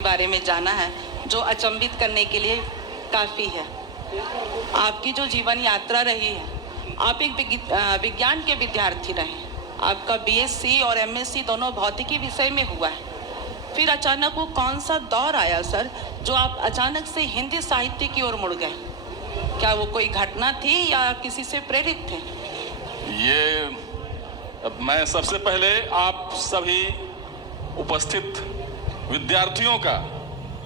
बारे में जाना है जो अचंभित करने के लिए काफ़ी है। आपकी जो जीवन यात्रा रही है, आप एक विज्ञान के विद्यार्थी रहे। आपका बीएससी और एमएससी दोनों भौतिकी विषय में हुआ है। फिर अचानक वो कौन सा दौर आया सर जो आप अचानक से हिंदी साहित्य की ओर मुड़ गए? क्या वो कोई घटना थी या किसी से प्रेरित थे? मैं सबसे पहले आप सभी उपस्थित विद्यार्थियों का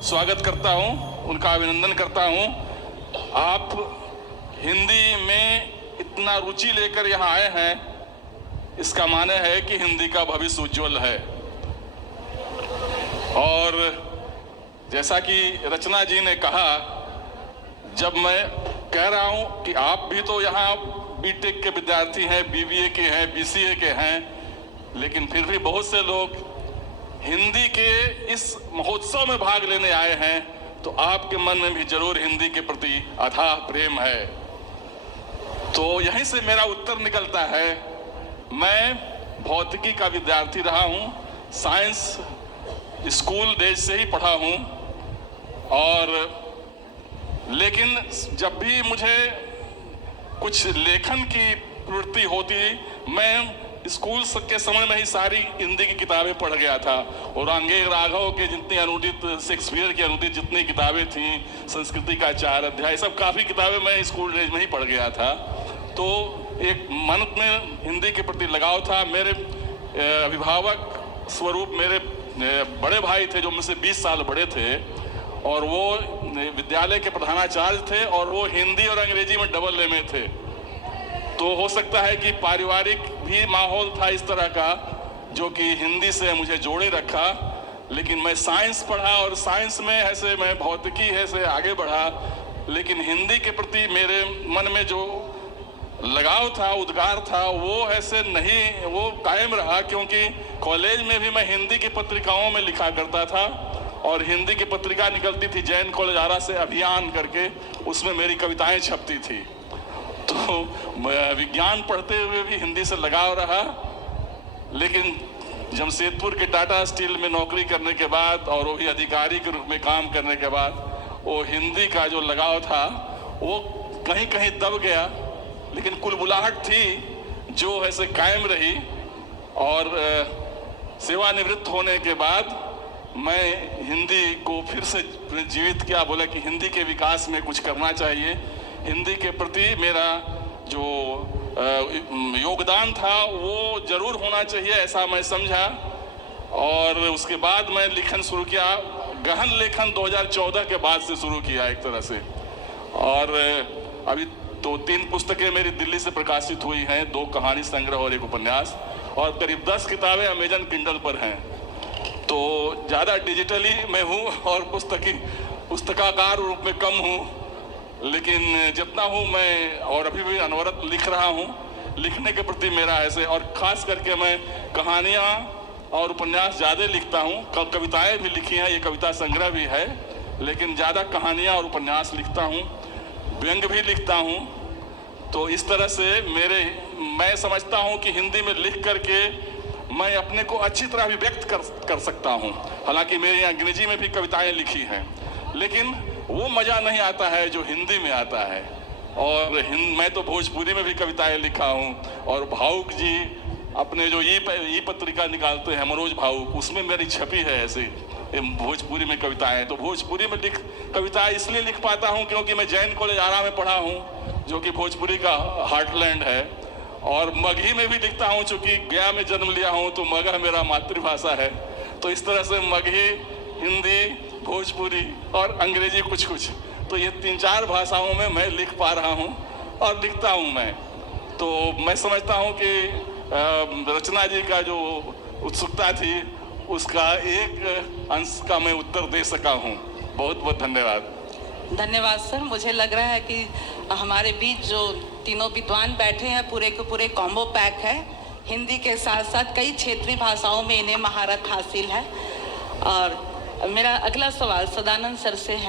स्वागत करता हूं, उनका अभिनंदन करता हूं। आप हिंदी में इतना रुचि लेकर यहाँ आए हैं, इसका माने है कि हिंदी का भविष्य उज्जवल है। और जैसा कि रचना जी ने कहा, जब मैं कह रहा हूं कि आप भी तो यहाँ बीटेक के विद्यार्थी हैं, बीबीए के हैं, बीसीए के हैं, लेकिन फिर भी बहुत से लोग हिंदी के इस महोत्सव में भाग लेने आए हैं, तो आपके मन में भी जरूर हिंदी के प्रति अथाह प्रेम है। तो यहीं से मेरा उत्तर निकलता है। मैं भौतिकी का विद्यार्थी रहा हूं, साइंस स्कूल डेज से ही पढ़ा हूं, और लेकिन जब भी मुझे कुछ लेखन की प्रवृत्ति होती, मैं स्कूल के समय में ही सारी हिंदी की किताबें पढ़ गया था। और रांगेय राघव के जितनी अनुदित, शेक्सपियर की अनुदित जितनी किताबें थीं, संस्कृति का 4 अध्याय, सब काफ़ी किताबें मैं स्कूल डेज में ही पढ़ गया था। तो एक मन में हिंदी के प्रति लगाव था। मेरे अभिभावक स्वरूप मेरे बड़े भाई थे जो मुझसे 20 साल बड़े थे, और वो विद्यालय के प्रधानाचार्य थे, और वो हिंदी और अंग्रेजी में डबल ए में थे। तो हो सकता है कि पारिवारिक भी माहौल था इस तरह का जो कि हिंदी से मुझे जोड़े रखा। लेकिन मैं साइंस पढ़ा, और साइंस में ऐसे मैं भौतिकी ऐसे आगे बढ़ा, लेकिन हिंदी के प्रति मेरे मन में जो लगाव था, उद्गार था, वो ऐसे नहीं, वो कायम रहा। क्योंकि कॉलेज में भी मैं हिंदी की पत्रिकाओं में लिखा करता था, और हिंदी की पत्रिका निकलती थी जैन कॉलेज आरा से, अभियान करके, उसमें मेरी कविताएं छपती थी। तो विज्ञान पढ़ते हुए भी हिंदी से लगाव रहा। लेकिन जमशेदपुर के टाटा स्टील में नौकरी करने के बाद, और वो भी अधिकारी के रूप में काम करने के बाद, वो हिंदी का जो लगाव था वो कहीं कहीं दब गया, लेकिन कुलबुलाहट थी जो ऐसे कायम रही। और सेवानिवृत्त होने के बाद मैं हिंदी को फिर से जीवित किया, बोला कि हिंदी के विकास में कुछ करना चाहिए। हिंदी के प्रति मेरा जो योगदान था वो जरूर होना चाहिए, ऐसा मैं समझा। और उसके बाद मैं लिखन शुरू किया। गहन लेखन 2014 के बाद से शुरू किया एक तरह से। और अभी तो 3 पुस्तकें मेरी दिल्ली से प्रकाशित हुई हैं, 2 कहानी संग्रह और 1 उपन्यास, और करीब 10 किताबें अमेजन किंडल पर हैं। तो ज़्यादा डिजिटली मैं हूँ और पुस्तकाकार रूप में कम हूँ, लेकिन जितना हूँ मैं, और अभी भी अनवरत लिख रहा हूँ। लिखने के प्रति मेरा ऐसे, और ख़ास करके मैं कहानियाँ और उपन्यास ज़्यादा लिखता हूँ। कविताएं भी लिखी हैं, ये कविता संग्रह भी है, लेकिन ज़्यादा कहानियाँ और उपन्यास लिखता हूँ, व्यंग भी लिखता हूँ। तो इस तरह से मैं समझता हूँ कि हिंदी में लिख करके मैं अपने को अच्छी तरह भी व्यक्त कर सकता हूँ। हालांकि मेरी अंग्रेजी में भी कविताएं लिखी हैं, लेकिन वो मज़ा नहीं आता है जो हिंदी में आता है। और मैं तो भोजपुरी में भी कविताएं लिखा हूँ, और भावुक जी अपने जो ई पत्रिका निकालते हैं, मनोज भावुक, उसमें मेरी छपी है ऐसे भोजपुरी में कविताएं। तो भोजपुरी में कविता इसलिए लिख पाता हूँ क्योंकि मैं जैन कॉलेज आरा में पढ़ा हूँ, जो कि भोजपुरी का हार्टलैंड है। और मगही में भी लिखता हूँ, चूँकि गया में जन्म लिया हूँ, तो मगह मेरा मातृभाषा है। तो इस तरह से मगही, हिंदी, भोजपुरी और अंग्रेजी कुछ कुछ, तो ये 3-4 भाषाओं में मैं लिख पा रहा हूँ और लिखता हूँ मैं। तो मैं समझता हूँ कि रचना जी का जो उत्सुकता थी, उसका एक अंश का मैं उत्तर दे सका हूँ। बहुत बहुत धन्यवाद। धन्यवाद सर। मुझे लग रहा है कि हमारे बीच जो तीनों विद्वान बैठे हैं, पूरे के पूरे कॉम्बो पैक है। हिंदी के साथ साथ कई क्षेत्रीय भाषाओं में इन्हें महारत हासिल है। और मेरा अगला सवाल सदानंद सर से है।